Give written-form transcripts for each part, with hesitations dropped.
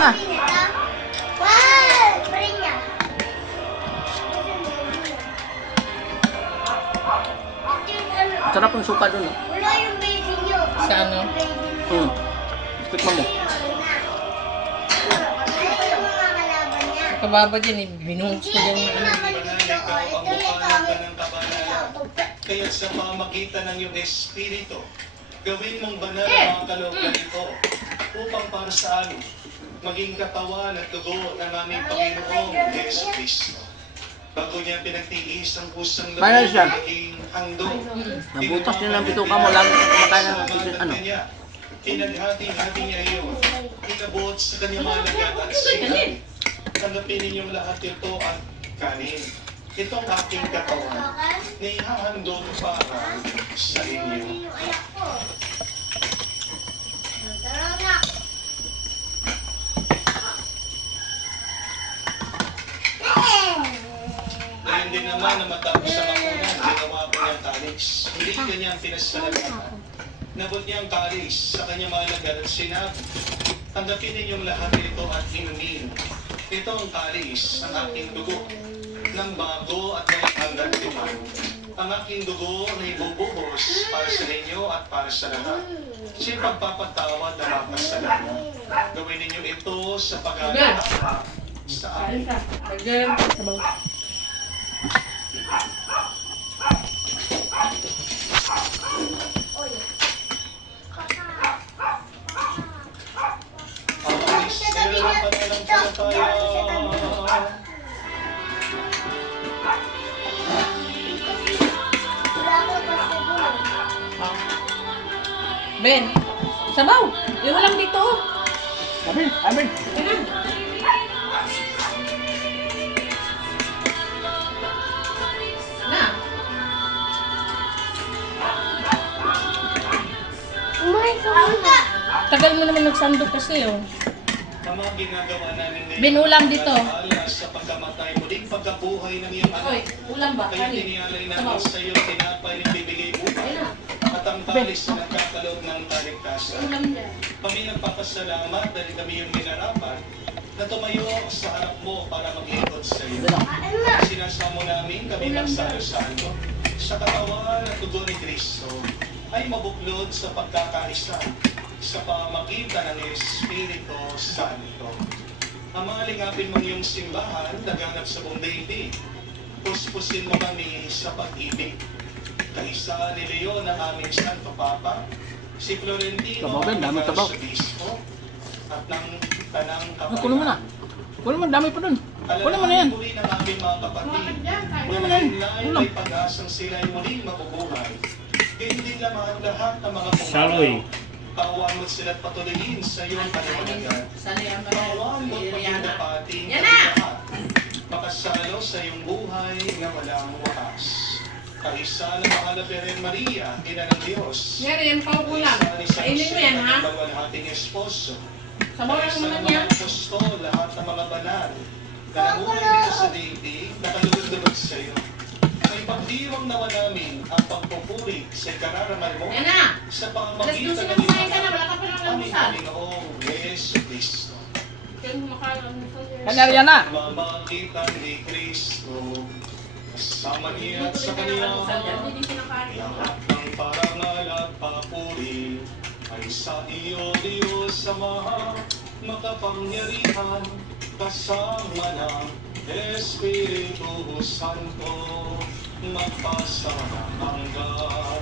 na. Sarap yung suka dun. Wala yung baby nyo. Sa ano? Tikman mo. Ito yung mga kalaban niya. Kababa dyan eh. Binuhos ko dyan yung ano. Kaya sa pamagitan ng iyong espiritu, gawin mong banal ang mga kalooban ito upang para sa amin maging katawan at dugo ng aming Panginoong Yesu Cristo. Bago niya pinagtiis ang pusang loob Banal siya. maging handog. Nabutas niya ng bituka mo lang kumakain ng ano. Pinaghati-hati niya iyon. Inabot sa kanyang malagat at sinabi, tanggapin ninyong lahat ito at kanin. Itong aking katawan na ihahandog para sa inyo. Yung anak ko. Tara na. Ngayon din naman na matapos ang makunan, ginawa ko niyang kalis. Hindi kanyang pinasalamatan. Nabot niya ang kalis sa kanyang malagat at sinabi, tanggapin ninyong lahat ito at inumin. Ito ang kalis, ang aking dugo, ng bago at may hanggang tipan. Ang aking dugo na ibubuhos para sa inyo at para sa lahat. Siya'y pagpapatawad na mapasalamat. Gawin ninyo ito sa pag-aalala sa akin. Pagyan. Sabaw. Ang Espiritu ng pananampalataya. Wala ko pa sa dulo. Ben. Sabaw. Yung walang dito. Oh. Amin, amin. Ayan. Na. Umay ka muna. Tagal mo naman nagsandok kasi oh. Ang mga ginagawa namin ngayon, Binulang dito. alaala sa pagkamatay, muling pagkabuhay ng iyong Oy, anak. ulam ba? Kaya Kani. tiniyalay Sabaw. namin sa iyo tinapay ng bibigay buhay. Ayan na. At ang talis na nagkakaloob ng kaligtasan. Ulam dyan. Kami nagpapasalamat dahil kami yung minarapat na tumayo sa harap mo para mag-ikot sa iyo. Ano na? Sinasamo namin kami magsalo-salo sa katawan at dugo ni Kristo ay mabuklod sa pagkakaisa sa pamagitan ng Espiritu Santo. Ang mga lingapin mong iyong simbahan, naganap sa buong daigdig. Puspusin mo kami sa pag-ibig. Kaisa ni Leon ang aming Santo Papa, si Florentino Tabaw, Ben, dami ang tabaw. Arsobispo, at ng Tanang Kulo mo na. Kulo mo, dami pa dun. Kulo mo na yan. muli ng aming mga kapatid. Kulo mo na yan. Dahil Kulo. may pag-asang sila ay muling mabubuhay. Hindi lamang lahat ng mga Saloy. Kawan mo sila't patuloyin sa iyong kaliwanagan. Sana yan ba? Kawan mo maging Liliana. dapating Yan ng na! lahat. Makasalo sa iyong buhay na walang wakas. Kaisa ng mahal na Birhen Maria, ina ng Diyos. Yan, yan pa ulam. Kaisa ni San Kainin mo Jose yan na ha. nagbabalhating esposo. Sabaw lang Kaisa muna ng niya. mga apostol, lahat ng mga banal. Na namuhay dito sa daigdig, nakalugod-lugod sa iyo. May pagdiwang nawa namin ang pagpupuri sa kararaman mo Yan na. sa Alas 12 pamamagitan na kumain ka na. Wala ka pa lang aming almusal. Panginoong Yesu Cristo. Kaya makakalanmusal yan. Kanarya na. Mamagitan ni Cristo, kasama niya at sa Tuloy ka ng Kanya, almusal dyan. Hindi kinakain. lahat ng parangal at papuri ay sa iyo, Diyos Ama, makapangyarihan, kasama ng Espiritu Santo, magpasa hanggan.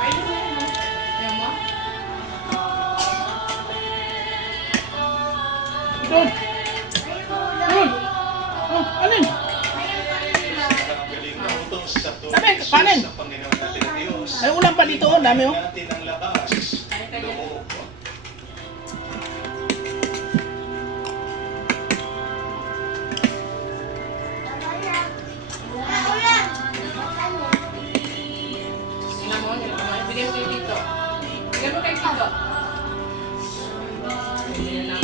Kainin mo yan, no? Yan mo? Doon. Ayun mo ulam. Doon. Oh, alin? Nakagaling na ito sa tuwing Sabi, kanin. sa Panginoon natin ang Diyos. Ay, ulam pa dito, oh. Dami, oh. Natin ang lakas, loob. Tama na. Ulam. Tingnan mo, yan mo. Bigyan mo kayo dito. Bigyan mo kayo dito. Bigyan na.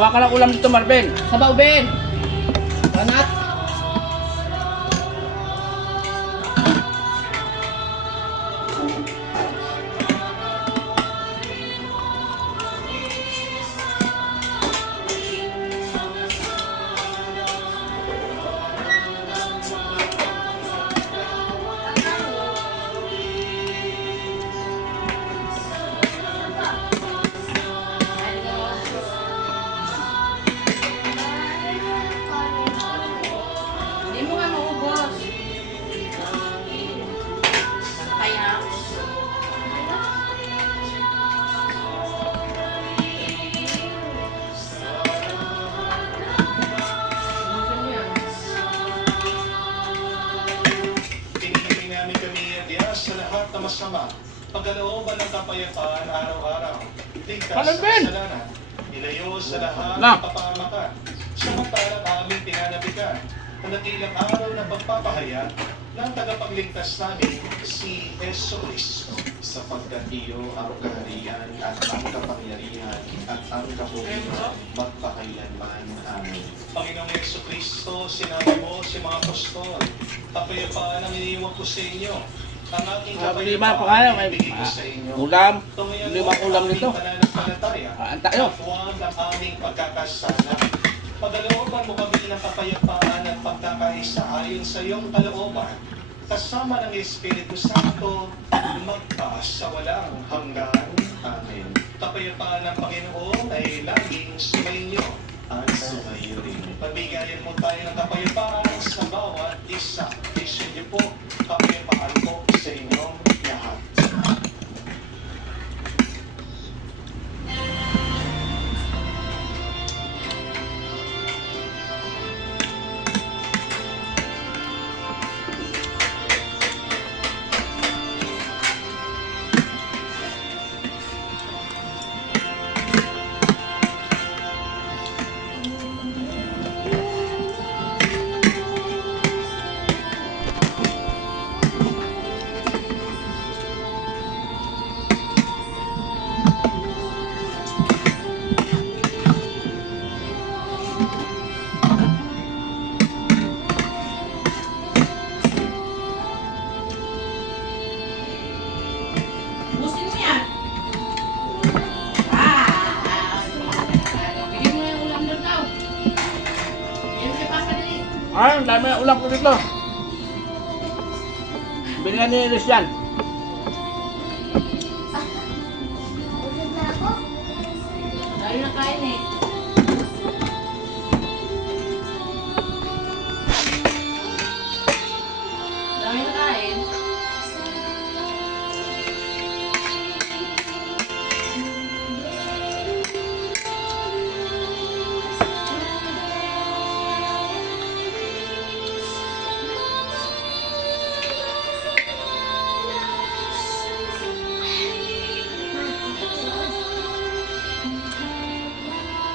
Kuha ka ng ulam dito, Marvin. Sabaw, Ben. Banat. Hindi mo nga maubos. Kaya, ubusin mo yan. Pinili namin kami Diyos sa lahat na masama. Pagkalooban ng kapayapaan araw-araw. Ligtas Ano, sa Ben? kasalanan. Ilayo sa lahat Na. ng kapahamakan. Samantalang aming pinanabikan ang nakilang araw na pagpapahayag ng tagapagligtas namin si Yesu Cristo. Sapagkat iyo ang kaharian at ang kapangyarihan at ang kapurihan magpakailanman. Amen. Panginoong Yesu Cristo, sinabi mo si mga apostol, kapayapaan ang iniiwan ko sa inyo. Ang aking Lima pa kaya, may ibigay ko sa inyo. ulam. Tungayan Limang mo ulam ang nito. aming pananampalataya. Ang tayo. At huwag ang aming pagkakasala. Pagkalooban mo kami ng kapayapaan at pagkakaisa ayon sa iyong kalooban, kasama ng Espiritu Santo, magtaas sa walang hanggan. Amen. Kapayapaan ng Panginoon ay laging sumainyo at sumayo rin. Pagbigayan mo tayo ng kapayapaan sa bawat isa. Isyon niyo po, kapayapaan po sa inyong lahat. Ubusin mo yan. Ah! Bigyan mo yung ulam doon daw. Bigyan mo kay Papa dali. Ay, ang dami ng ulam ko dito. Binigyan ni Iris yan. Busog na ako. Dahil na kain eh. Dami na kain.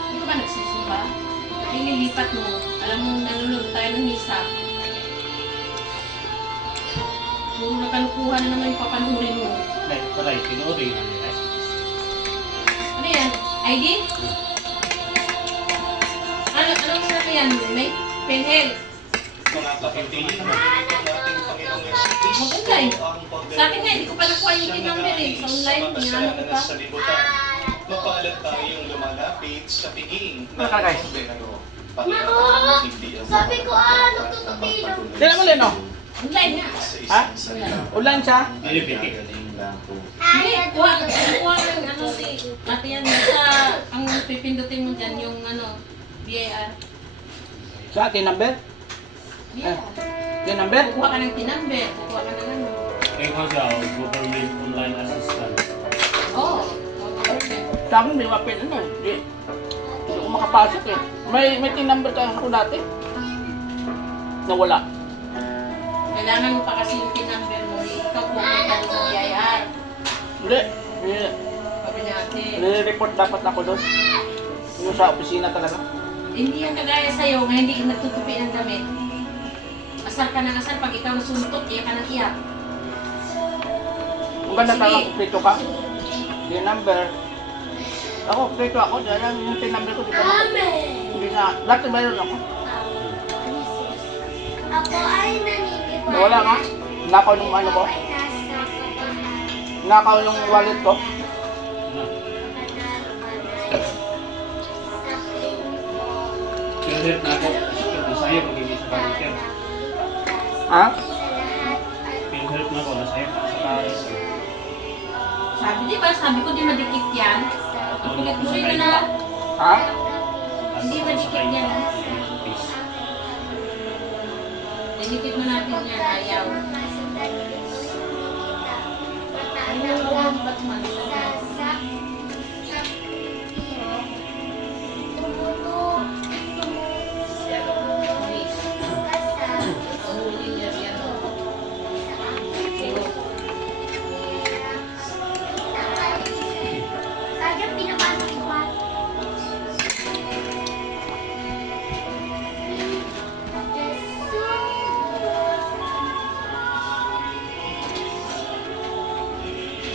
Hindi ka ba nagsisimba? Nililipat mo. Alam mo, nalulog tayo ng misa. Puro nakalukuhan na naman yung papanurin mo. Patay, tinuloy na nila. Ano yan? ID? Ano yan? May penhel. Mga kapatid, nagbibigay natin Panginoong Yesu Cristo Mag-online. ang pagdalo Sa akin nga, hindi ko pa nakuha yung PIN number eh. Sa online, hinanap ko pa. sa libutan. Mapalad tayong lumalapit sa piging ng Ano, guys? Kordero. Mao! Sabi ko, tututino. Tignan mo, Leno. Online nga. Ha? Ulan siya. Hindi, kuha ng ano si ate yan. Sa, ang pipindutin mo dyan, yung ano, BAR. Sa atin number? BAR. Yung number? Kuha ka ng PIN number. Kuha ka ng ano. Government online assistant. Oo. Okay. Sa akin, may wapin ano. Hindi ko makapasok eh. May tin number ka ako dati. Nawala. Kailangan mo pa kasi yung PIN number mo. Ikaw pupunta doon sa BIR. Hindi. Sabi niya ate. Nire-report dapat ako doon. Yung sa opisina talaga. Hindi yan kagaya sa'yo nga hindi natutupi ng damit. Asar ka ng asar. Pag ikaw suntok, iyak ka ng iyak. Kung ganda Sige. talaga, pito ka. Yung number. Ako, dito ako, dahil yung tin number ko, di ba? Amen. Hindi na, dati mayroon ako. Ako ay naniniwala. Wala nga. Nakaw nung ano ko. Ikaw ay nasa kabahan. Nakaw nung wallet ko. Pero na ako, nasaya pag-ibig sa pag-ibig. Ha? Pinhelp na ako, nasaya pa sa Paris. Sabi, di ba? Sabi ko di madikit yan. Kulit mo rin na. Ha? Hindi madikit yan. Dinikit mo natin yan, ayaw. Ano yung ba't man?